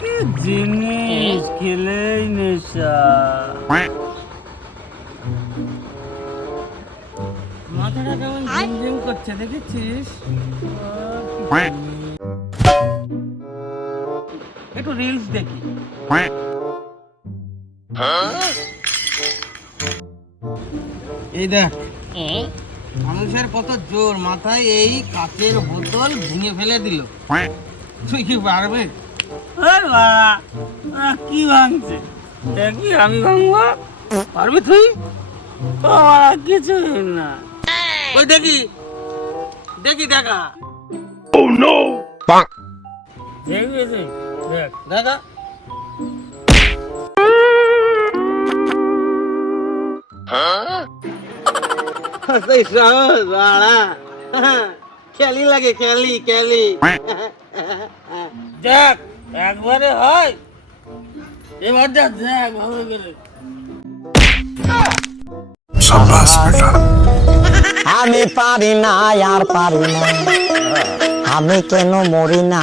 কি জিনিস খেলেই নেশা। মাথাটা কেমন ঝিমঝিম করছে দেখেছিস? একটু রিলস দেখি। এই দেখ মানুষের কত জোর, মাথায় এই কাচের বোতল ভেঙে ফেলে দিল। তুই কি পারবে? কি ভাঙছে দেখি, আমি ভাঙবো? পারবি তুই? কিছু না। ওই দেখি দেখি দেখা। দেখবি তুই? দেখ দেখা। খেলি লাগে, খেলি খেলি। দেখ একবারে হয়, এবার দেখ দেখ ভালো করে। আমি পারি না আর পারি না, আমি কেন মরি না।